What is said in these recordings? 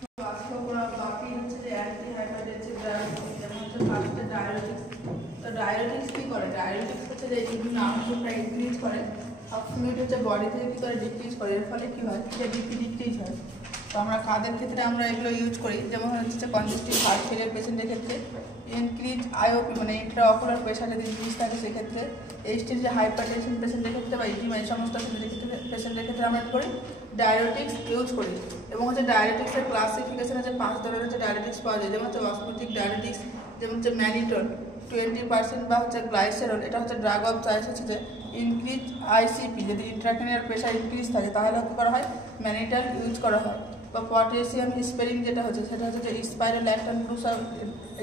আজকে বাকি হচ্ছে যে অ্যান্টি হাইপারটেনসিভ ডায়াবেটিস, যেমন হচ্ছে ফার্স্টে ডায়াবেটিস। তো ডায়াবেটিস কি করে? ডায়াবেটিস হচ্ছে যে ইনসুলিন আউটপুটটা ইনক্রিজ করে, আর ফ্লুইড হচ্ছে বডি থেকে কি করে ডিক্রিজ করে। এর ফলে কি হয়? যে বিপি ডিক্রিজ হয়। তো আমরা কাদের ক্ষেত্রে আমরা এগুলো ইউজ করি? যেমন হচ্ছে কনজেস্টিভ হার্ট ফেলিয়ার পেশেন্টের ক্ষেত্রে, ইনক্রিজ আইওপি মানে ইন্ট্রাঅকুলার প্রেশার যদি ইনক্রিজ থাকে সেক্ষেত্রে, এইচটি যে হাইপারটেনশন পেশেন্টের ক্ষেত্রে বা ইডিমা এই সমস্ত পেশেন্টের ক্ষেত্রে আমরা কী করি? ডায়াবেটিক্স ইউজ করি। এবং হচ্ছে ডায়াবেটিক্সের ক্লাসিফিকেশন হচ্ছে 5 ধরনের হচ্ছে ডায়াবেটিক্স পাওয়া যায়। যেমন হচ্ছে অসমোটিক ডায়াবেটিক্স, যেমন হচ্ছে ম্যানিটন 20% বা হচ্ছে গ্লাইসেরল, এটা হচ্ছে ড্রাগ অফ চয়েস হচ্ছে যে ইনক্রিজ আইসিপি, যদি ইন্ট্রাক্রেনিয়াল প্রেশার ইনক্রিজ থাকে তাহলে কী করা হয়? ম্যানিটন ইউজ করা হয়। বা পটাশিয়াম স্পেরিং যেটা হচ্ছে সেটা হচ্ছে যে স্পাইরোল্যাকটন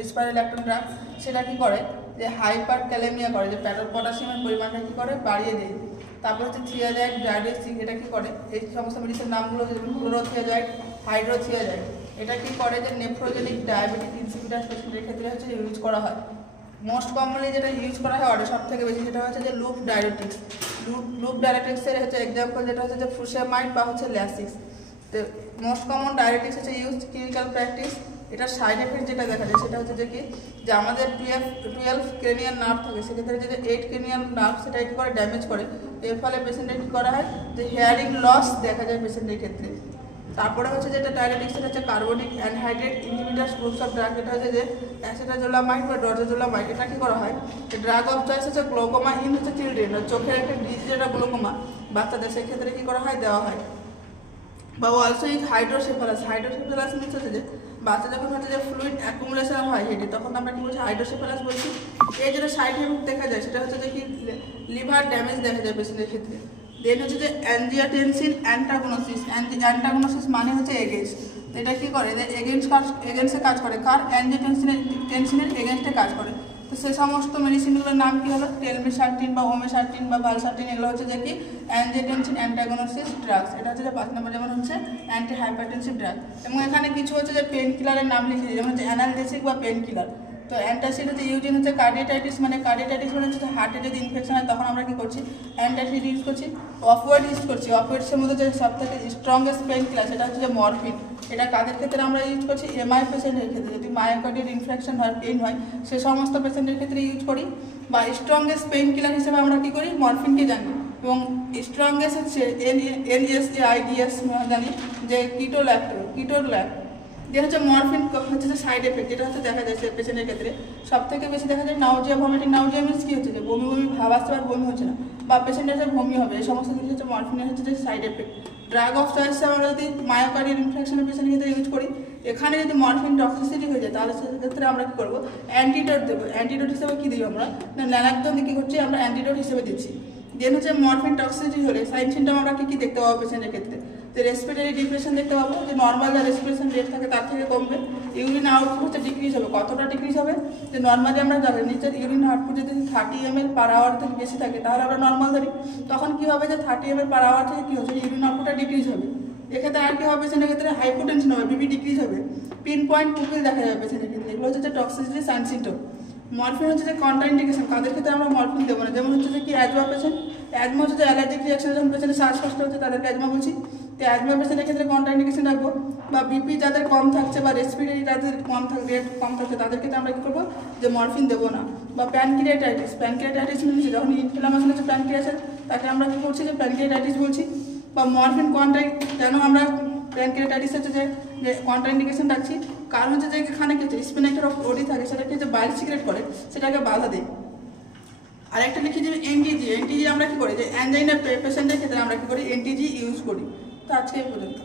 স্পাইরোল্যাকটন ড্রাগ, সেটা কী করে? যে হাইপার ক্যালেমিয়া করে, যে পটাশিয়ামের পরিমাণটা কী করে? বাড়িয়ে দেয়। তারপর হচ্ছে থিয়াজাইড ডায়াবেটিস, এটা কী করে? এই সমস্ত মেডিসিন নামগুলো যেমন ক্লোরোথিয়াজাইড, হাইড্রোথিয়াজাইড, এটা কী করে? যে নেফ্রোজেনিক ডায়াবেটিক ইনসিপিটাস পেশেন্টের ক্ষেত্রে হচ্ছে ইউজ করা হয়। মোস্ট কমনলি যেটা ইউজ করা হয় সব থেকে বেশি সেটা হচ্ছে যে লুপ ডায়াবেটিক্স। লুপ ডায়াবেটিক্সের হচ্ছে এক্সাম্পল যেটা হচ্ছে যে ফুসেমাইড বা হচ্ছে ল্যাসিক্স। তো মোস্ট কমন ডায়াবেটিক্স হচ্ছে ইউজ ক্লিনিক্যাল প্র্যাকটিস। এটা সাইড এফেক্ট যেটা দেখা যায় সেটা হচ্ছে যে কি, যে আমাদের 12 ক্রেনিয়াল নার্ভ থাকে, সেক্ষেত্রে যে 8 ক্রেনিয়াল নার্ভ সেটা কী করে? ড্যামেজ করে। এর ফলে পেশেন্টের কী করা হয়? যে হেয়ারিং লস দেখা যায় পেশেন্টের ক্ষেত্রে। তারপরে হচ্ছে যেটা ডায়াবেটিক্স, সেটা হচ্ছে carbonic anhydrate inhibitors groups of drug, এটা হচ্ছে যে অ্যাসিটাজোলামাইড বা ডরজোজোলামাইড। এটা কী করা হয়? যে ড্রাগ অফ চয়েস হচ্ছে গ্লোকোমা ইন হচ্ছে চিলড্রেন, চোখের একটা ডিজিজ যেটা গ্লোকোমা বাচ্চাদের, সেক্ষেত্রে কী করা হয়? দেওয়া হয়। বা অলসো এই হাইড্রোসেফালাস মিনস হচ্ছে যে বাচ্চা যখন হচ্ছে যে ফ্লুইড অ্যাকুমুলেশন হয় হেডে, তখন আমরা কি বলছি? হাইড্রোসেফালাস বলছি। এই যেটা সাইড এফেক্ট দেখা যায় সেটা হচ্ছে যে কি, লিভার ড্যামেজ দেখা যায় পেশেন্টের ক্ষেত্রে। দেন হচ্ছে যে অ্যাঞ্জিওটেনসিন অ্যান্টাগোনোসিস মানে হচ্ছে এগেনস্ট। এটা কি করে? যে এগেনস্টে কাজ করে। কার? অ্যাঞ্জিওটেনসিনের এগেনস্টে কাজ করে। তো সে সমস্ত মেডিসিনগুলোর নাম কী হলো? টেলমিসার্টিন বা ওমেসার্টিন বা ভালসার্টিন, এগুলো হচ্ছে যে কি অ্যাঞ্জিওটেনসিন অ্যান্টাগোনোসিস ড্রাগস। এটা হচ্ছে যে 5 নম্বর, যেমন হচ্ছে অ্যান্টি হাইপারটেনসিভ ড্রাগ। এবং এখানে কিছু হচ্ছে যে পেন কিলারের নাম লিখে দিই, যেমন হচ্ছে অ্যানালজেসিক বা পেন কিলার। তো অ্যান্টাসিড হচ্ছে ইউজিন হচ্ছে কার্ডিয়াটাইটিস, মানে হচ্ছে হার্টে যদি ইনফেকশন হয় তখন আমরা কী করছি? অ্যান্টাসিড ইউজ করছি। অপওয়ার্ড ইউজ করছি। অপওয়ার্ডসের মধ্যে যে সবথেকে স্ট্রংগেস্ট পেন কিলার সেটা হচ্ছে যে মরফিন। এটা কাদের ক্ষেত্রে আমরা ইউজ করছি? এমআই পেশেন্টের ক্ষেত্রে, যদি মায়োকার্ডিয়াল ইনফেকশন হয়, পেন হয়, সে সমস্ত পেশেন্টের ক্ষেত্রে ইউজ করি। বা স্ট্রংগেস্ট পেন কিলার হিসেবে আমরা কী করি? মরফিনকে জানি। এবং স্ট্রংগেস্ট হচ্ছে NSAIDs জানি, যে কিটোল্যাক। যেটা হচ্ছে মরফিন হচ্ছে যে সাইড এফেক্ট, যেটা হচ্ছে দেখা যায় পেশেন্টের ক্ষেত্রে সব থেকে বেশি দেখা যায় নাউজিয়া, ভমিটিং। নাউজিয়া মিনস কী হচ্ছে? যে বমি ভাব আসতে পারে, বমি হচ্ছে না, বা পেশেন্টের হচ্ছে বমি হবে। এই সমস্ত কিছু হচ্ছে মরফিনের হচ্ছে যে side effect. Drug of choice আমরা যদি মায়োকার্ডিয়াল ইনফেকশনের পেশেন্টের ক্ষেত্রে ইউজ করি, এখানে যদি মরফিন টক্সিসিটি হয়ে যায় তাহলে সেক্ষেত্রে আমরা কী করবো? অ্যান্টিডোট দেবো। অ্যান্টিডোট হিসেবে কী দিই আমরা? ন্যালাকটন কী করছি? আমরা অ্যান্টিডোট হিসেবে দিচ্ছি। দেন হচ্ছে মরফিন টক্সিসিটি হলে সাইন সিমটম আমরা কী দেখতে পাবো পেশেন্টের ক্ষেত্রে? যে রেসপিরেটরি ডিপ্রেশন দেখতে পাবো, যে নর্মাল যা রেসপিরেশন রেট থাকে তার থেকে কমবে। ইউরিন আউটপুট হচ্ছে ডিক্রিজ হবে। কতটা ডিক্রিজ হবে? যে নর্মালি আমরা জানি নিচের ইউরিন আউটপুট যদি 30 ml/h থেকে বেশি থাকে তাহলে আমরা নর্মাল ধরি। তখন কী হবে? যে 30 ml/h থেকে কী হচ্ছে? ইউরিন আউটপুটটা ডিক্রিজ হবে। এক্ষেত্রে আর কী হবে? পেশেন্টের ক্ষেত্রে হাইপোটেনশন হবে, বিপি ডিক্রিজ হবে, পিন পয়েন্ট পুপিল দেখা যাবে পেশেন্টের ক্ষেত্রে। এগুলো হচ্ছে যে টক্সিসিটি সাইন সিমটম। মরফিন হচ্ছে যে কন্ট্রাইন্ডিকেশন, কাদের ক্ষেত্রে আমরা মরফিন দেবো না? যেমন হচ্ছে যে কি অ্যাজমা পেশেন্ট। অ্যাজমা হচ্ছে যে অ্যালার্জিক রিয়াকশন, যখন পেশেন্টের শ্বাসকষ্ট হচ্ছে তাদেরকে অ্যাজমা বলছি। তো অ্যাজমা পেশেন্টের ক্ষেত্রে কন্ট্রাইন্ডিকেশন রাখবো। বা বিপি যাদের কম থাকছে বা রেসপিরেটরি যাদের রেট কম থাকছে তাদের ক্ষেত্রে আমরা কী করবো? যে মরফিন দেবো না। বা প্যানক্রিয়াটাইটিস মিলছে, যখন ইনফ্লামেশন হচ্ছে প্যানক্রিয়াসের, তাকে আমরা কী করছি? যে প্যানক্রিয়াটাইটিস বলছি। বা মরফিন কেন আমরা প্যানক্রিয়াটাইটিস হচ্ছে যে কন্ট্রাইন্ডিকেশন রাখছি? কারণ হচ্ছে যে এখানে কি হচ্ছে? স্পিনেক্টর অফ ওডি থাকে, সেটাকে যে বাইল সিক্রেট করে সেটাকে বাধা দেয়। আর একটা লিখি যে এনটিজি আমরা কী করি? যে অ্যাঞ্জাইনা পেশেন্টের ক্ষেত্রে আমরা কী করি? এনটিজি ইউজ করি। তো আজকে এই পর্যন্ত।